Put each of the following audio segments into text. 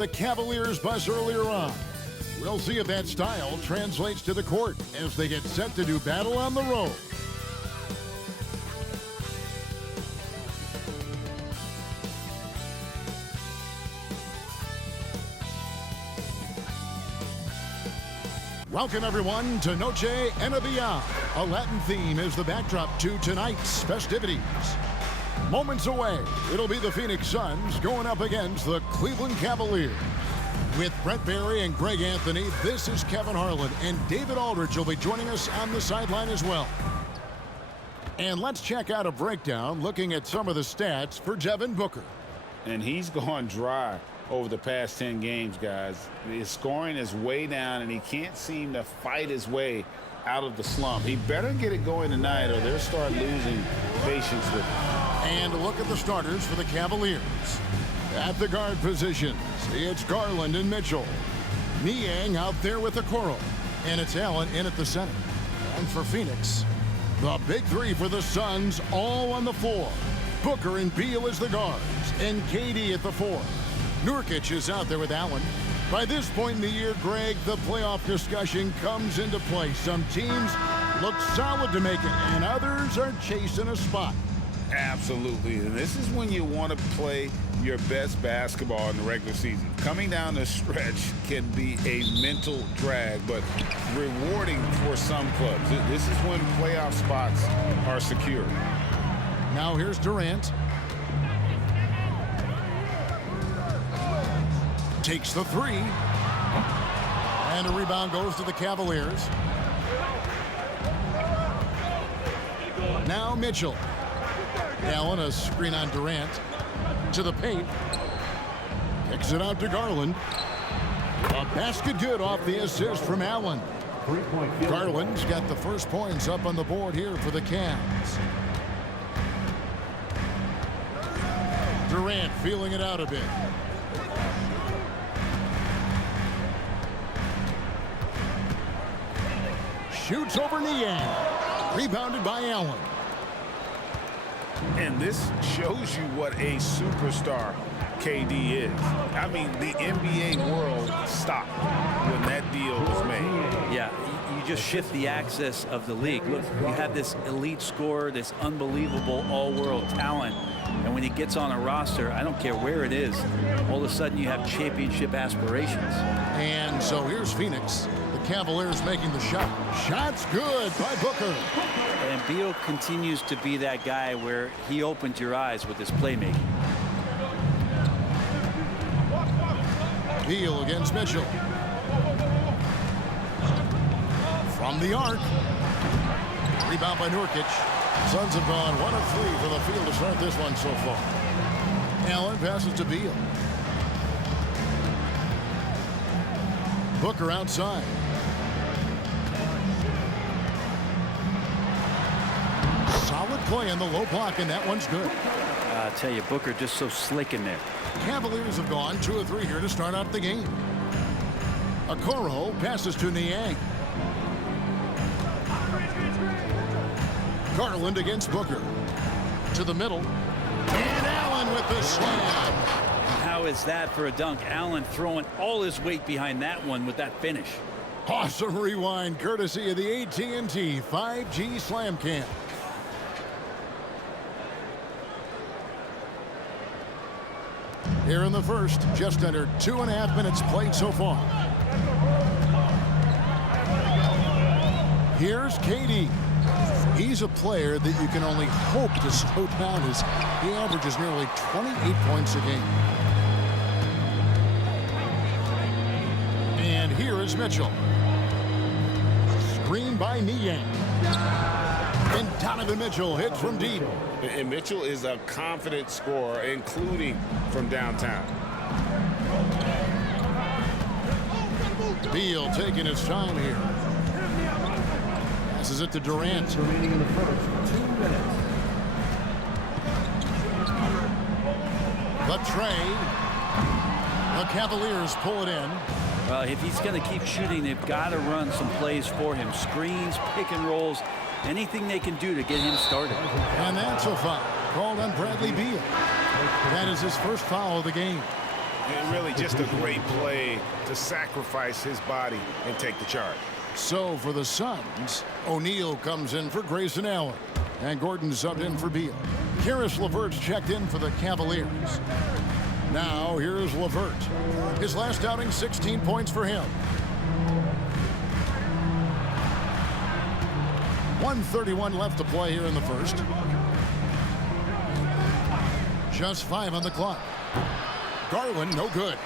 The Cavaliers bus earlier on. We'll see if that style translates to the court as they get set to do battle on the road. Welcome everyone to Noche NBA. A Latin theme is the backdrop to tonight's festivities. Moments away, it'll be the Phoenix Suns going up against the Cleveland Cavaliers. With Brett Barry and Greg Anthony, this is Kevin Harlan, and David Aldridge will be joining us on the sideline as well. And let's check out a breakdown looking at some of the stats for Devin Booker. And he's gone dry over the past 10 games, guys. His scoring is way down, and he can't seem to fight his way out of the slump. He better get it going tonight, or they'll start losing patience with him. And look at the starters for the Cavaliers. At the guard positions, it's Garland and Mitchell. Niang out there with Okoro. And it's Allen in at the center. And for Phoenix, the big three for the Suns all on the floor. Booker and Beal as the guards, and KD at the four. Nurkic is out there with Allen. By this point in the year, Greg, the playoff discussion comes into play. Some teams look solid to make it, and others are chasing a spot. Absolutely, and this is when you want to play your best basketball in the regular season. Coming down the stretch can be a mental drag, but rewarding for some clubs. This is when playoff spots are secure. Now here's Durant. Takes the three. And a rebound goes to the Cavaliers. Now Mitchell. Allen, a screen on Durant. To the paint. Kicks it out to Garland. A basket good off the assist from Allen. Garland's got the first points up on the board here for the Cavs. Durant feeling it out a bit. Shoots over Niang. Rebounded by Allen. And this shows you what a superstar KD is. I mean, the NBA world stopped when that deal was made. Yeah, you just shift the axis of the league. Look, you have this elite scorer, this unbelievable all-world talent, and when he gets on a roster, I don't care where it is, all of a sudden you have championship aspirations. And so here's Phoenix. The Cavaliers making the shot. Shot's good by Booker. And Beal continues to be that guy where he opens your eyes with his playmaking. Beal against Mitchell. From the arc. Rebound by Nurkic. Suns have gone 1 of 3 for the field to start this one so far. Allen passes to Beal. Booker outside. Solid play on the low block, and that one's good. I tell you, Booker just so slick in there. Cavaliers have gone 2 of 3 here to start out the game. Okoro passes to Niang. Garland against Booker. To the middle. And Allen with the slam. How is that for a dunk? Allen throwing all his weight behind that one with that finish. Awesome rewind courtesy of the AT&T 5G Slam Cam. Here in the first, just under 2.5 minutes played so far. Here's KD. He's a player that you can only hope to slow down as he averages nearly 28 points a game. And here is Mitchell. Screen by Niang. And Donovan Mitchell hits from deep. And Mitchell is a confident scorer, including from downtown. Beal taking his time here. Passes it to Durant. The tray. The Cavaliers pull it in. Well, if he's going to keep shooting, they've got to run some plays for him. Screens, pick and rolls, anything they can do to get him started. And that's a foul called on Bradley Beal. That is his first foul of the game. And really just a great play to sacrifice his body and take the charge. So for the Suns, O'Neal comes in for Grayson Allen. And Gordon subbed in for Beal. Karis LeVert's checked in for the Cavaliers. Now here's LeVert. His last outing, 16 points for him. 1:31 left to play here in the first. Just 5 on the clock. Garland, no good.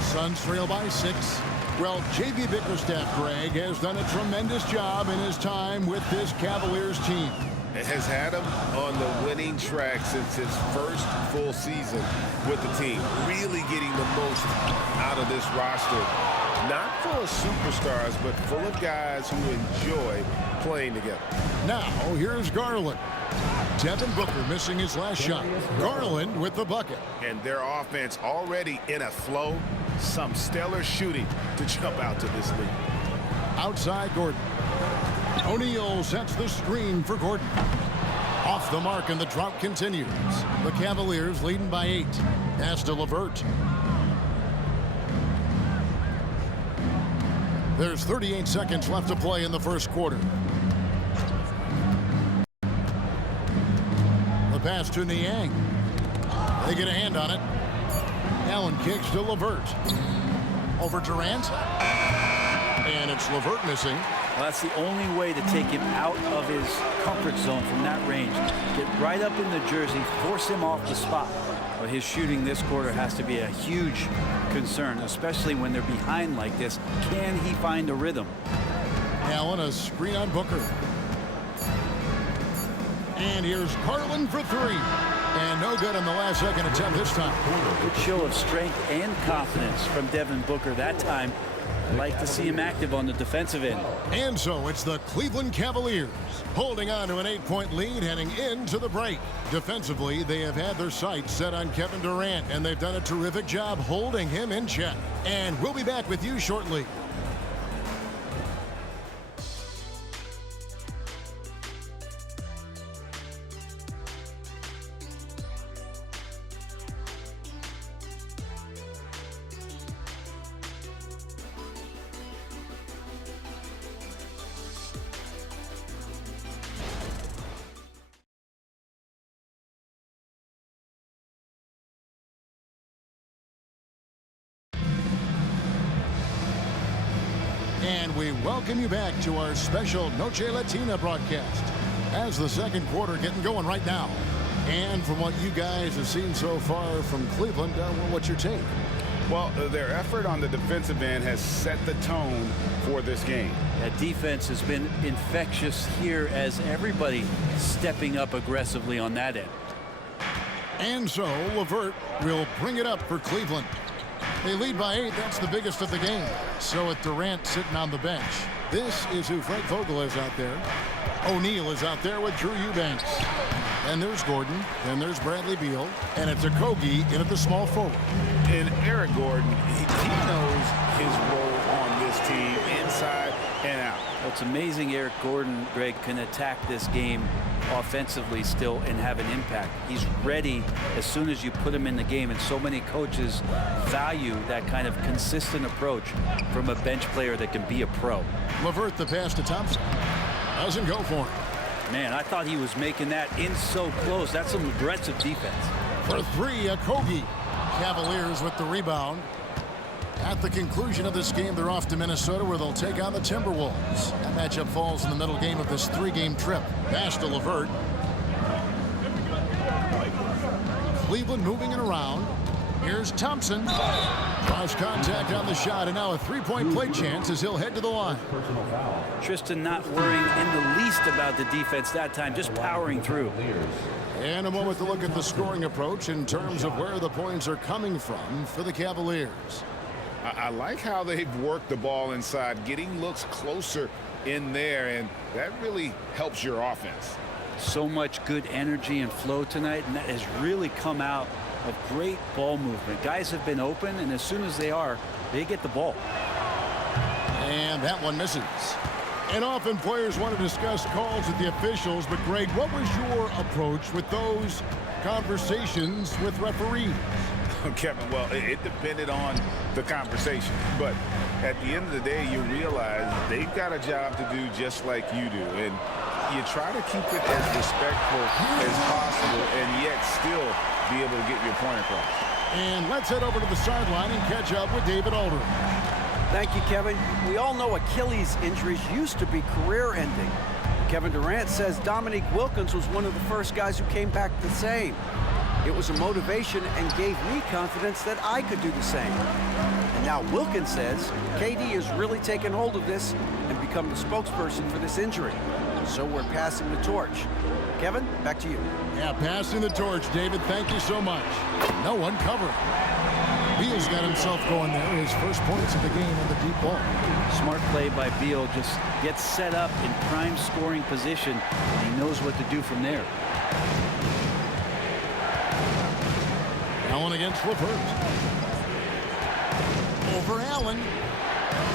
Suns trail by 6. Well, J.B. Bickerstaff, Greg, has done a tremendous job in his time with this Cavaliers team. It has had him on the winning track since his first full season with the team. Really getting the most out of this roster. Not full of superstars, but full of guys who enjoy playing together. Now, here's Garland. Devin Booker missing his last shot. Garland with the bucket. And their offense already in a flow. Some stellar shooting to jump out to this lead. Outside Gordon. O'Neal sets the screen for Gordon. Off the mark, and the drought continues. The Cavaliers leading by 8. Pass to LeVert. There's 38 seconds left to play in the first quarter. The pass to Niang. They get a hand on it. Allen kicks to LeVert. Over Durant. And it's LeVert missing. Well, that's the only way to take him out of his comfort zone from that range. Get right up in the jersey, force him off the spot. But his shooting this quarter has to be a huge concern, especially when they're behind like this. Can he find a rhythm? Allen, a screen on Booker. And here's Garland for 3. And no good on the last second attempt this time. Good show of strength and confidence from Devin Booker that time. I'd like to see him active on the defensive end. And so it's the Cleveland Cavaliers holding on to an 8-point lead heading into the break. Defensively, they have had their sights set on Kevin Durant, and they've done a terrific job holding him in check. And we'll be back with you shortly. And we welcome you back to our special Noche Latina broadcast as the second quarter getting going right now. And from what you guys have seen so far from Cleveland, what's your take? Well, their effort on the defensive end has set the tone for this game. That defense has been infectious here as everybody stepping up aggressively on that end. And so LeVert will bring it up for Cleveland. They lead by 8. That's the biggest of the game. So with Durant sitting on the bench, this is who Frank Vogel is out there. O'Neal is out there with Drew Eubanks. And there's Gordon. And there's Bradley Beal. And it's Okogie in at the small forward. And Eric Gordon, he knows his role on this team inside and out. Well, it's amazing Eric Gordon, Greg, can attack this game offensively still and have an impact. He's ready as soon as you put him in the game, and so many coaches value that kind of consistent approach from a bench player that can be a pro. LeVert, the pass to Thompson. Doesn't go for him. Man, I thought he was making that in so close. That's some aggressive defense. For 3, Okogie. Cavaliers with the rebound. At the conclusion of this game, they're off to Minnesota, where they'll take on the Timberwolves. That matchup falls in the middle game of this 3-game trip. Pass to LeVert. Cleveland moving it around. Here's Thompson. Draws contact on the shot, and now a 3-point play chance as he'll head to the line. Tristan not worrying in the least about the defense that time, just powering through. And a moment to look at the scoring approach in terms of where the points are coming from for the Cavaliers. I like how they've worked the ball inside, getting looks closer in there, and that really helps your offense. So much good energy and flow tonight, and that has really come out of great ball movement. Guys have been open, and as soon as they are, they get the ball. And that one misses. And often players want to discuss calls with the officials, but Greg, what was your approach with those conversations with referees? Kevin, well, it depended on the conversation. But at the end of the day, you realize they've got a job to do just like you do. And you try to keep it as respectful as possible and yet still be able to get your point across. And let's head over to the sideline and catch up with David Aldridge. Thank you, Kevin. We all know Achilles injuries used to be career-ending. Kevin Durant says Dominique Wilkins was one of the first guys who came back the same. It was a motivation and gave me confidence that I could do the same. And now Wilkins says KD has really taken hold of this and become the spokesperson for this injury. So we're passing the torch. Kevin, back to you. Yeah, passing the torch, David. Thank you so much. No one covering. Beal's got himself going there. His first points of the game on the deep ball. Smart play by Beal. Just gets set up in prime scoring position. He knows what to do from there. Allen against LeVert. Over Allen.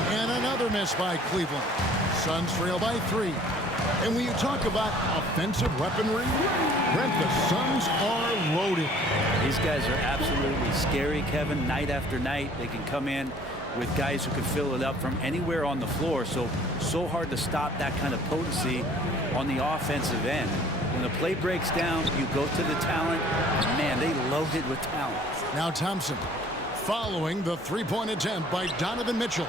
And another miss by Cleveland. Suns trail by 3. And when you talk about offensive weaponry, Brent, the Suns are loaded. These guys are absolutely scary, Kevin. Night after night, they can come in with guys who can fill it up from anywhere on the floor. So hard to stop that kind of potency on the offensive end. When the play breaks down, you go to the talent. And man, they loaded with talent. Now Thompson following the three-point attempt by Donovan Mitchell.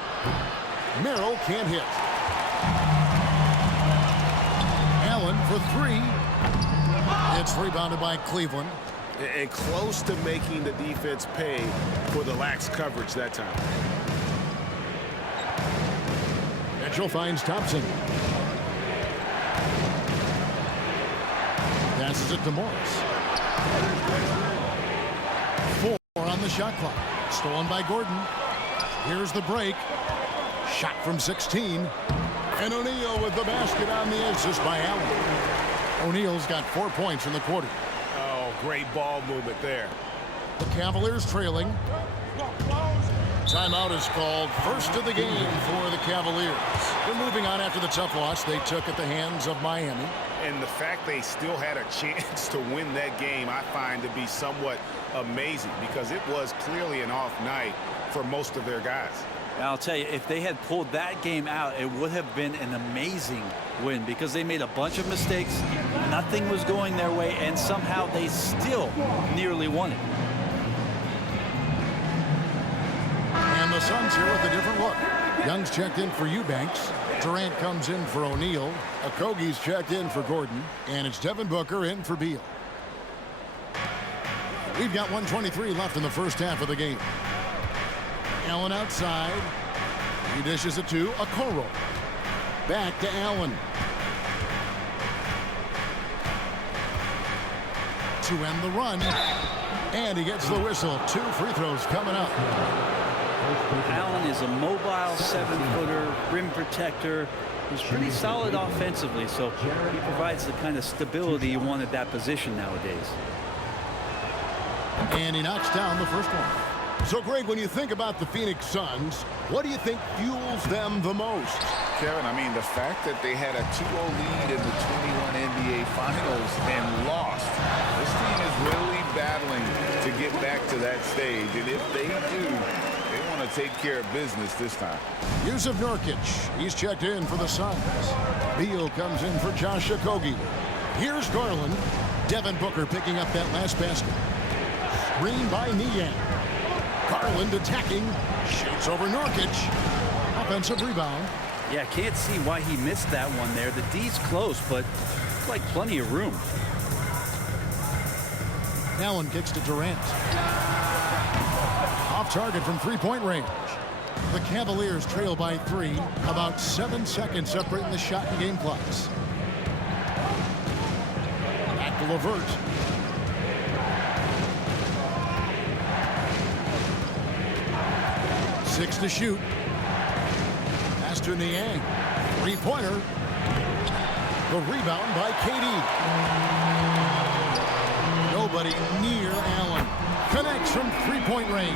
Merrill can't hit. Allen for 3. It's rebounded by Cleveland. And close to making the defense pay for the lax coverage that time. Mitchell finds Thompson. Passes it to Morris. 4 on the shot clock. Stolen by Gordon. Here's the break. Shot from 16. And O'Neal with the basket on the assist by Allen. O'Neal's got 4 points in the quarter. Oh, great ball movement there. The Cavaliers trailing. Timeout is called. First of the game for the Cavaliers. They're moving on after the tough loss they took at the hands of Miami. And the fact they still had a chance to win that game, I find to be somewhat amazing because it was clearly an off night for most of their guys. I'll tell you, if they had pulled that game out, it would have been an amazing win because they made a bunch of mistakes. Nothing was going their way, and somehow they still nearly won it. And the Suns here with a different look. Young's checked in for Eubanks. Durant comes in for O'Neal. Okogie's checked in for Gordon. And it's Devin Booker in for Beal. We've got 1:23 left in the first half of the game. Allen outside. He dishes it to Okoro. Back to Allen. To end the run. And he gets the whistle. 2 free throws coming up. Allen is a mobile 7-footer, rim protector. He's pretty solid offensively, so he provides the kind of stability you want at that position nowadays. And he knocks down the first one. So, Greg, when you think about the Phoenix Suns, what do you think fuels them the most? Kevin, I mean, the fact that they had a 2-0 lead in the 21 NBA Finals and lost. This team is really battling to get back to that stage. And if they do, they want to take care of business this time. Yusuf Nurkic, he's checked in for the Suns. Beal comes in for Josh Okogie. Here's Garland. Devin Booker picking up that last basket. Screen by Niang. Garland attacking. Shoots over Nurkic. Offensive rebound. Yeah, can't see why he missed that one there. The D's close, but like plenty of room. Allen kicks to Durant. Off target from three-point range. The Cavaliers trail by 3. About 7 seconds separating the shot and game clocks. Back to LeVert. Six to shoot. Pass to Niang. Three-pointer. The rebound by KD. Nobody near Allen. Connects from three-point range.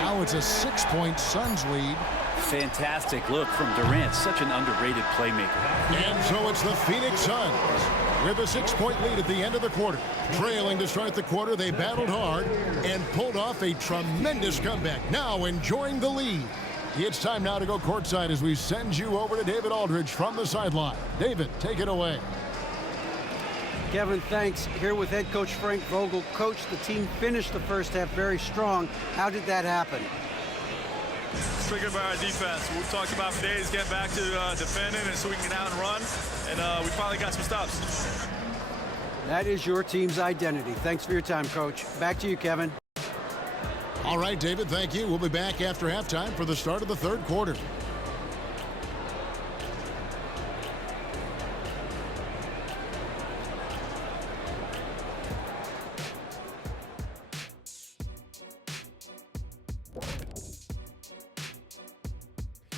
Now it's a 6-point Suns lead. Fantastic look from Durant. Such an underrated playmaker. And so it's the Phoenix Suns with a 6-point lead at the end of the quarter. Trailing to start the quarter, they battled hard and pulled off a tremendous comeback. Now enjoying the lead. It's time now to go courtside as we send you over to David Aldridge from the sideline. David, take it away. Kevin, thanks. Here with head coach Frank Vogel. Coach, the team finished the first half very strong. How did that happen? It's triggered by our defense. We've talked about for days getting back to defending and so we can get out and run, and we finally got some stops. That is your team's identity. Thanks for your time, Coach. Back to you, Kevin. All right, David, thank you. We'll be back after halftime for the start of the third quarter.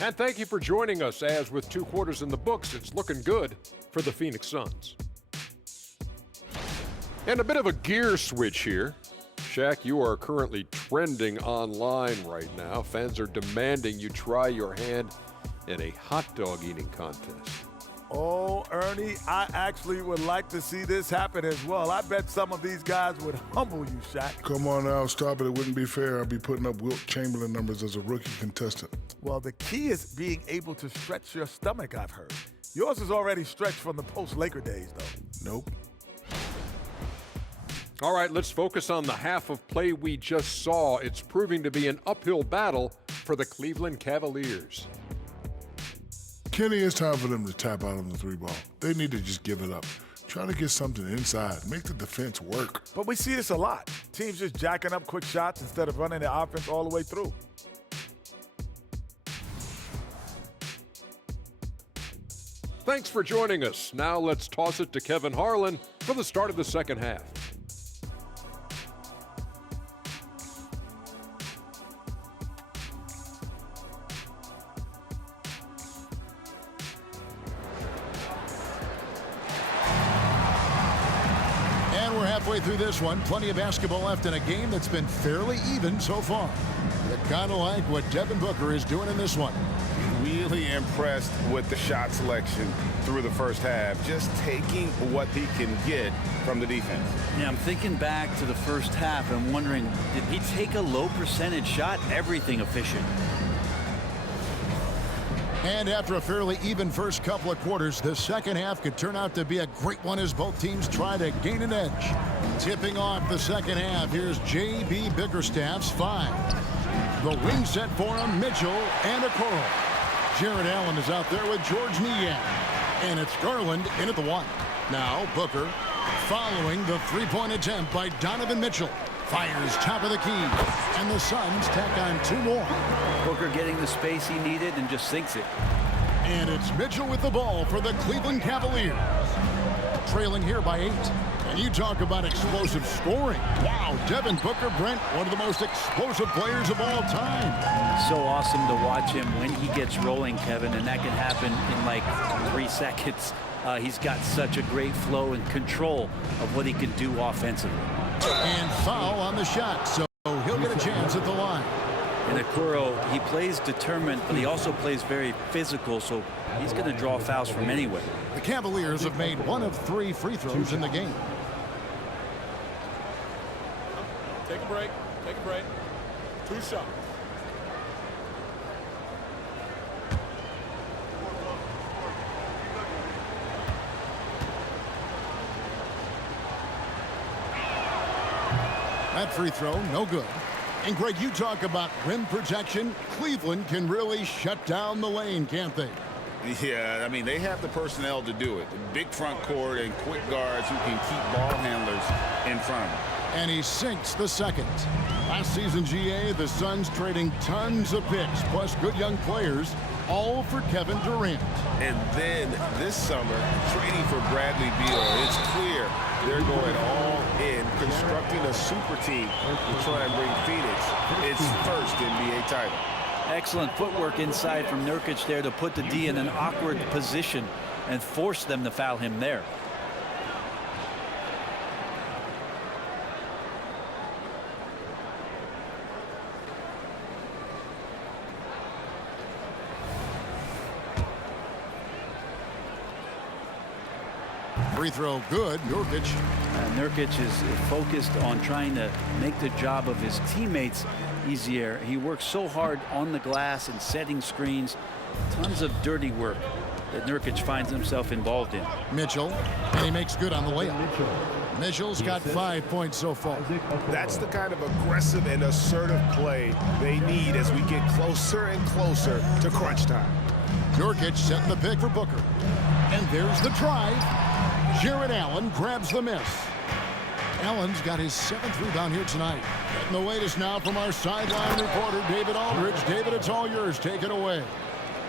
And thank you for joining us, as with 2 quarters in the books, it's looking good for the Phoenix Suns. And a bit of a gear switch here. Shaq, you are currently trending online right now. Fans are demanding you try your hand in a hot dog eating contest. Oh, Ernie, I actually would like to see this happen as well. I bet some of these guys would humble you, Shaq. Come on now, stop it. It wouldn't be fair. I'd be putting up Wilt Chamberlain numbers as a rookie contestant. Well, the key is being able to stretch your stomach, I've heard. Yours is already stretched from the post-Laker days, though. Nope. All right, let's focus on the half of play we just saw. It's proving to be an uphill battle for the Cleveland Cavaliers. Kenny, it's time for them to tap out on the 3-ball. They need to just give it up. Try to get something inside. Make the defense work. But we see this a lot. Teams just jacking up quick shots instead of running the offense all the way through. Thanks for joining us. Now let's toss it to Kevin Harlan for the start of the second half. Halfway through this one, plenty of basketball left in a game that's been fairly even so far. You kind of like what Devin Booker is doing in this one. Really impressed with the shot selection through the first half, just taking what he can get from the defense. Yeah, I'm thinking back to the first half and wondering, did he take a low percentage shot? Everything efficient. And after a fairly even first couple of quarters, the second half could turn out to be a great one as both teams try to gain an edge. Tipping off the second half, here's J.B. Bickerstaff's 5. The wing set for him, Mitchell and Okoro. Jared Allen is out there with George Niang. And it's Garland in at the 1. Now Booker following the 3-point attempt by Donovan Mitchell. Fires top of the key, and the Suns tack on 2 more. Booker getting the space he needed and just sinks it. And it's Mitchell with the ball for the Cleveland Cavaliers. Trailing here by 8. And you talk about explosive scoring. Wow, Devin Booker, Brent, one of the most explosive players of all time. So awesome to watch him when he gets rolling, Kevin, and that can happen in like 3 seconds. He's got such a great flow and control of what he can do offensively. And foul on the shot, so he'll get a chance at the line. And Okoro, he plays determined, but he also plays very physical, so he's going to draw fouls from anywhere. The Cavaliers have made 1 of 3 free throws in the game. Take a break. Take a break. 2 shots. That free throw, no good. And Greg, you talk about rim protection. Cleveland can really shut down the lane, can't they? Yeah, I mean, they have the personnel to do it. Big front court and quick guards who can keep ball handlers in front of them. And he sinks the second. Last season, GA, the Suns trading tons of picks, plus good young players, all for Kevin Durant. And then this summer, trading for Bradley Beal. It's clear they're going all in, constructing a super team to try and bring Phoenix its first NBA title. Excellent footwork inside from Nurkic there to put the D in an awkward position and force them to foul him there. Free throw good. Nurkic. Nurkic is focused on trying to make the job of his teammates easier. He works so hard on the glass and setting screens. Tons of dirty work that Nurkic finds himself involved in. Mitchell, and he makes good on the layup. Mitchell's got 5 points so far. That's the kind of aggressive and assertive play they need as we get closer and closer to crunch time. Nurkic setting the pick for Booker. And there's the drive. Jared Allen grabs the miss. Allen's got his 7th rebound here tonight. Getting the latest now from our sideline reporter, David Aldridge. David, it's all yours. Take it away.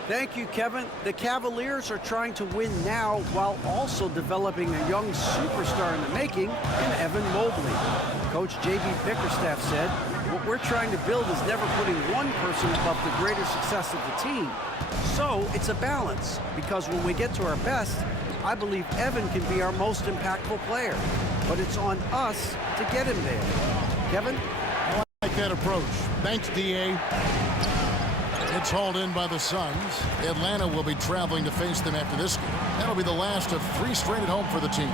Thank you, Kevin. The Cavaliers are trying to win now while also developing a young superstar in the making in Evan Mobley. Coach J.B. Bickerstaff said, what we're trying to build is never putting one person above the greater success of the team. So it's a balance, because when we get to our best, I believe Evan can be our most impactful player. But it's on us to get him there. Kevin? I like that approach. Thanks, D.A. It's hauled in by the Suns. Atlanta will be traveling to face them after this game. That'll be the last of 3 straight at home for the team.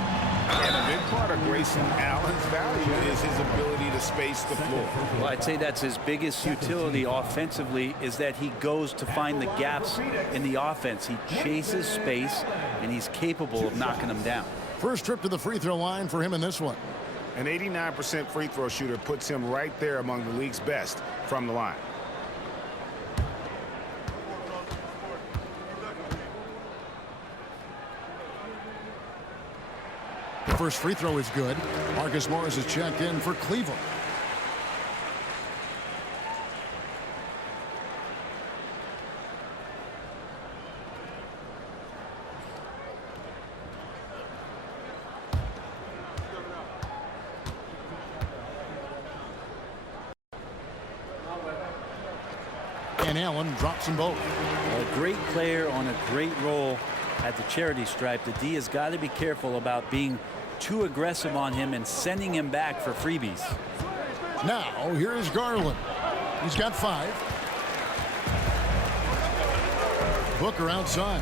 And a big part of Grayson Allen's value is his ability to space the floor. Well, I'd say that's his biggest utility offensively, is that he goes to find the gaps in the offense. He chases space, and he's capable of knocking them down. First trip to the free throw line for him in this one. An 89% free throw shooter puts him right there among the league's best from the line. The first free throw is good. Marcus Morris is checked in for Cleveland. And Allen drops them both. A great player on a great roll at the charity stripe. The D has got to be careful about being too aggressive on him and sending him back for freebies. Now, here's Garland. He's got 5. Booker outside.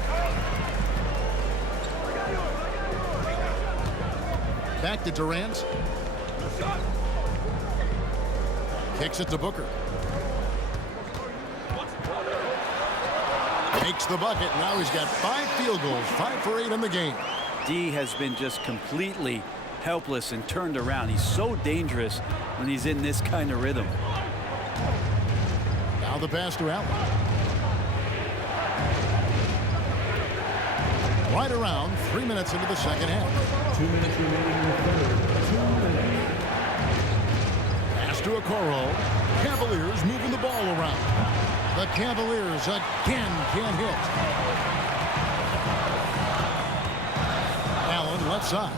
Back to Durant. Kicks it to Booker. Makes the bucket. Now he's got 5 field goals, 5 for 8 in the game. D has been just completely helpless and turned around. He's so dangerous when he's in this kind of rhythm. Now the pass to Allen. Right around 3 minutes into the second half. 2 minutes remaining in the third. 2 minutes. Pass to Okoro. Cavaliers moving the ball around. The Cavaliers again can't hit. Allen left side.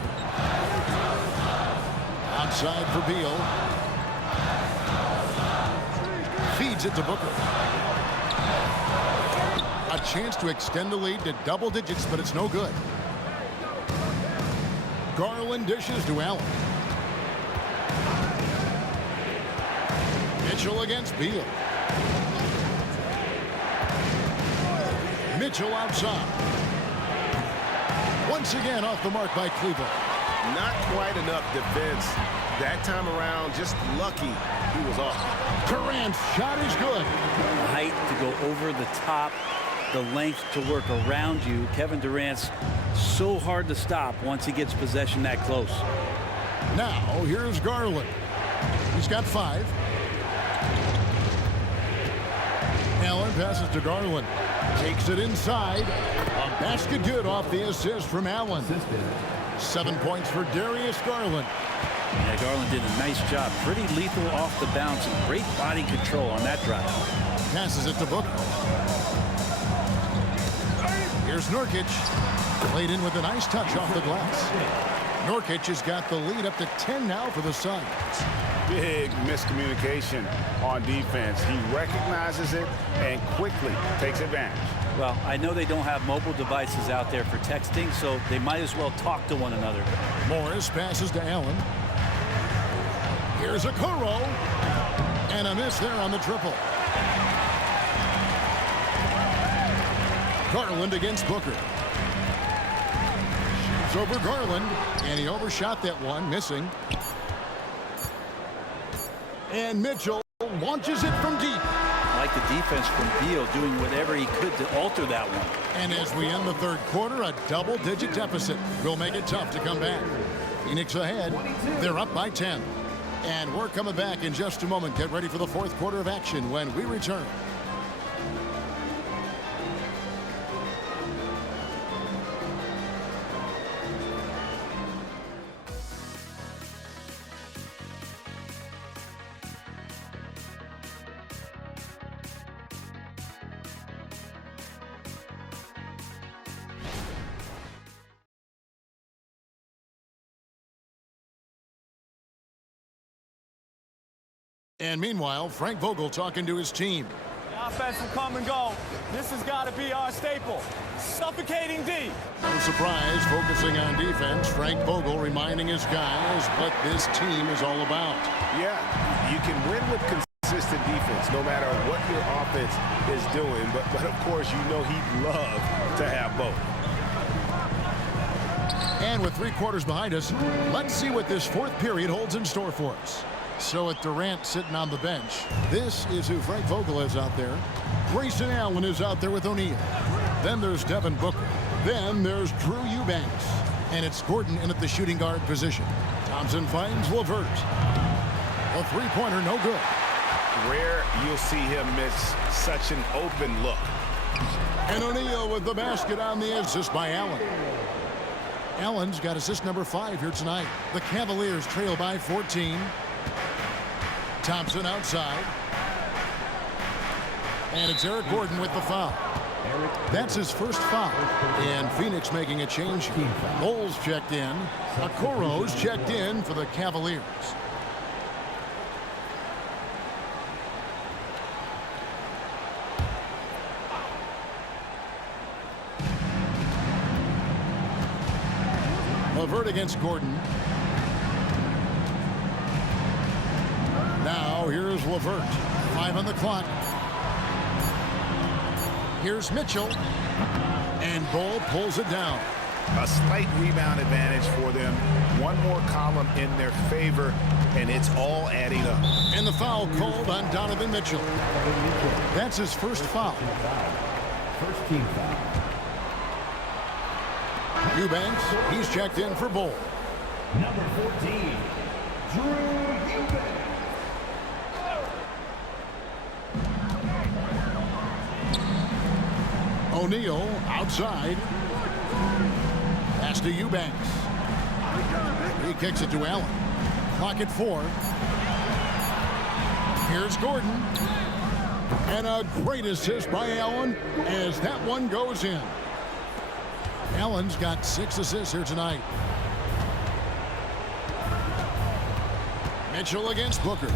Outside for Beal. Feeds it to Booker. A chance to extend the lead to double digits, but it's no good. Garland dishes to Allen. Mitchell against Beal. Mitchell outside. Once again off the mark by Cleveland. Not quite enough defense that time around. Just lucky he was off. Durant's shot is good. The height to go over the top, the length to work around you. Kevin Durant's so hard to stop once he gets possession that close. Now here's Garland. He's got 5. Allen passes to Garland. Takes it inside. A basket good off the assist from Allen. 7 points for Darius Garland. Yeah, Garland did a nice job. Pretty lethal off the bounce and great body control on that drive. Passes it to Booker. Here's Nurkic. Played in with a nice touch off the glass. Nurkic has got the lead up to 10 now for the Suns. Big miscommunication on defense. He recognizes it and quickly takes advantage. Well, I know they don't have mobile devices out there for texting, so they might as well talk to one another. Morris passes to Allen. Here's Okoro. And a miss there on the triple. Garland against Booker. Shoots over Garland, and he overshot that one, missing. And Mitchell launches it from deep. I like the defense from Beal doing whatever he could to alter that one. And as we end the third quarter, a double-digit deficit will make it tough to come back. Phoenix ahead. They're up by 10. And we're coming back in just a moment. Get ready for the fourth quarter of action when we return. And meanwhile, Frank Vogel talking to his team. The offense will come and go. This has got to be our staple. Suffocating D. No surprise, focusing on defense, Frank Vogel reminding his guys what this team is all about. Yeah, you can win with consistent defense no matter what your offense is doing. But of course, you know he'd love to have both. And with 3 quarters behind us, let's see what this fourth period holds in store for us. So with Durant sitting on the bench, this is who Frank Vogel is out there. Grayson Allen is out there with O'Neal. Then there's Devin Booker. Then there's Drew Eubanks. And it's Gordon in at the shooting guard position. Thompson finds LeVert. A three-pointer, no good. Rare you'll see him miss such an open look. And O'Neal with the basket on the assist by Allen. Allen's got assist number 5 here tonight. The Cavaliers trail by 14. Thompson outside. And it's Eric Gordon with the foul. That's his first foul. And Phoenix making a change. Bowles checked in. Okoro's checked in for the Cavaliers. LeVert against Gordon. Now here's LeVert. 5 on the clock. Here's Mitchell. And Bull pulls it down. A slight rebound advantage for them. One more column in their favor, and it's all adding up. And the foul called on Donovan Mitchell. That's his first foul. First team foul. Eubanks, he's checked in for Bull. Number 14, Drew Eubanks. O'Neal outside. Pass to Eubanks. He kicks it to Allen. Clock at 4. Here's Gordon. And a great assist by Allen as that one goes in. Allen's got 6 assists here tonight. Mitchell against Booker.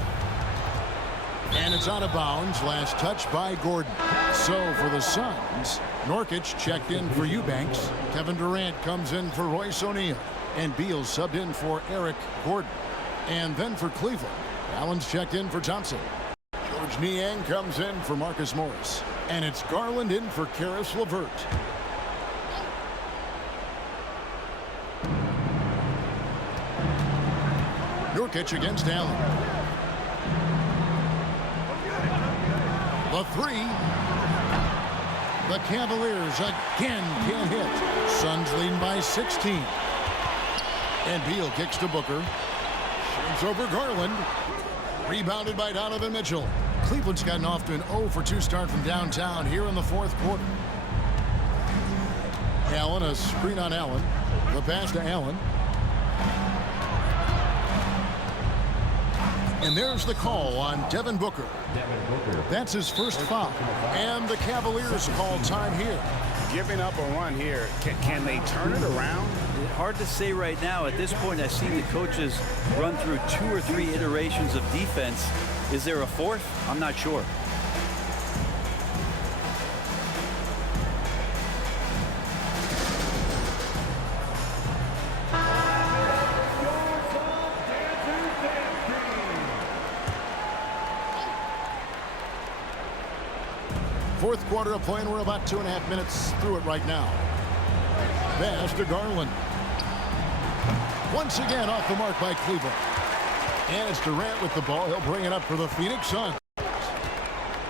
And it's out of bounds. Last touch by Gordon. So for the Suns, Nurkic checked in for Eubanks. Kevin Durant comes in for Royce O'Neal. And Beal subbed in for Eric Gordon. And then for Cleveland, Allen's checked in for Thompson. George Niang comes in for Marcus Morris. And it's Garland in for Karis LeVert. Nurkic against Allen. The 3. The Cavaliers again can't hit. Suns leading by 16. And Beal kicks to Booker. Shoots over Garland. Rebounded by Donovan Mitchell. Cleveland's gotten off to an 0-for-2 start from downtown here in the fourth quarter. Allen, a screen on Allen. The pass to Allen. And there's the call on Devin Booker. That's his first foul. And the Cavaliers call time here. Giving up a run here. Can they turn it around? Hard to say right now. At this point, I've seen the coaches run through 2 or 3 iterations of defense. Is there a 4th? I'm not sure. Fourth quarter of play, and we're about 2.5 minutes through it right now. Pass to Garland. Once again off the mark by Cleveland. And it's Durant with the ball. He'll bring it up for the Phoenix Suns.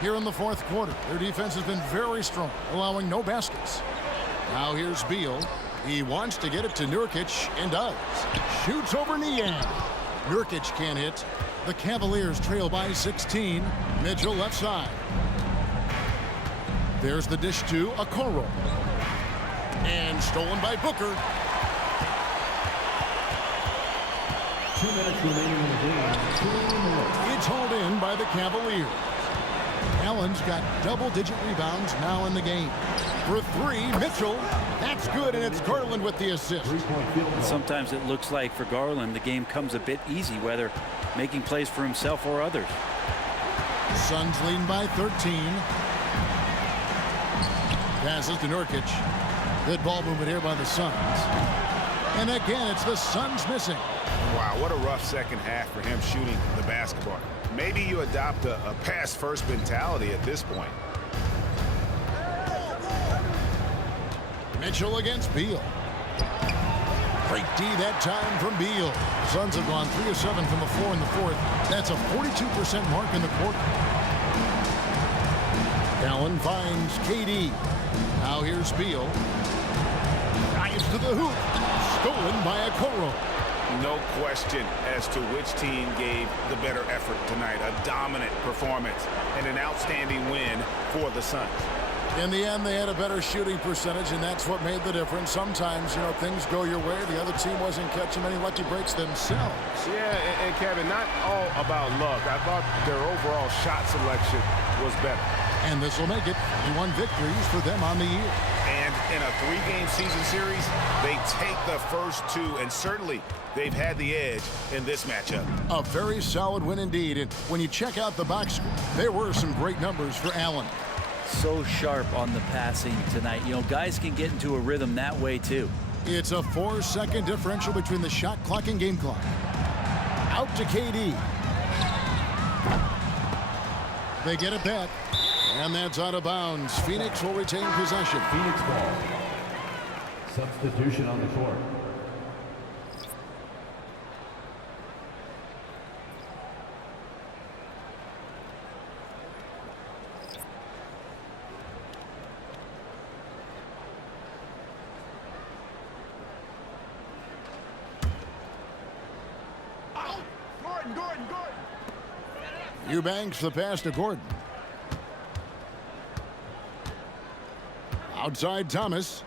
Here in the fourth quarter, their defense has been very strong, allowing no baskets. Now here's Beal. He wants to get it to Nurkic and does. Shoots over Niang. Nurkic can't hit. The Cavaliers trail by 16. Mitchell left side. There's the dish to Okoro. And stolen by Booker. 2 minutes remaining in the game. It's hauled in by the Cavaliers. Allen's got double-digit rebounds now in the game. For three, Mitchell. That's good, and it's Garland with the assist. Sometimes it looks like for Garland the game comes a bit easy, whether making plays for himself or others. Suns leading by 13. Passes to Nurkic. Good ball movement here by the Suns. And again, it's the Suns missing. Wow, what a rough second half for him shooting the basketball. Maybe you adopt a pass-first mentality at this point. Mitchell against Beal. Great D that time from Beal. The Suns have gone 3 of 7 from the floor in the fourth. That's a 42% mark in the quarter. Allen finds KD. Now here's Beal. Drives to the hoop. Stolen by Okoro. No question as to which team gave the better effort tonight. A dominant performance and an outstanding win for the Suns. In the end, they had a better shooting percentage, and that's what made the difference. Sometimes, you know, things go your way. The other team wasn't catching many lucky breaks themselves. Yeah, and Kevin, not all about luck. I thought their overall shot selection was better. And this will make it 41 victories for them on the year. And in a 3-game season series, they take the first 2, and certainly they've had the edge in this matchup. A very solid win indeed. And when you check out the box score, there were some great numbers for Allen. So sharp on the passing tonight. You know, guys can get into a rhythm that way too. It's a 4-second differential between the shot clock and game clock. Out to KD. They get it back. And that's out of bounds. Phoenix will retain possession. Phoenix ball. Substitution on the court. Eubanks the pass to Gordon. Outside Thomas.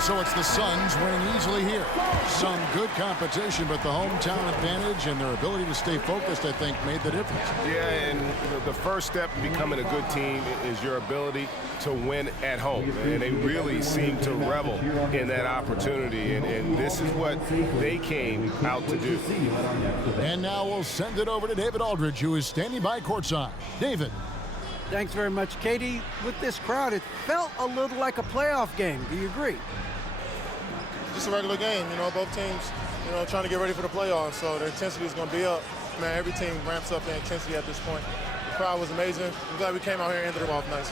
So it's the Suns winning easily here. Some good competition, but the hometown advantage and their ability to stay focused, I think, made the difference. Yeah, and the first step in becoming a good team is your ability to win at home. And they really seem to revel in that opportunity, and this is what they came out to do. And now we'll send it over to David Aldridge, who is standing by courtside. David. Thanks very much, Katie. With this crowd, it felt a little like a playoff game. Do you agree? Just a regular game, you know, both teams, you know, trying to get ready for the playoffs, so their intensity is going to be up. Man, every team ramps up their intensity at this point. The crowd was amazing. I'm glad we came out here and ended them off nice.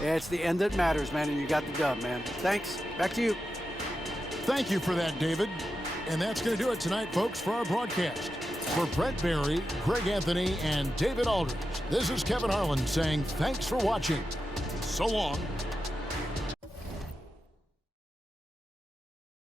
Yeah, it's the end that matters, man, and you got the dub, man. Thanks. Back to you. Thank you for that, David. And that's going to do it tonight, folks, for our broadcast. For Brent Barry, Greg Anthony, and David Aldridge, this is Kevin Harlan saying thanks for watching. So long.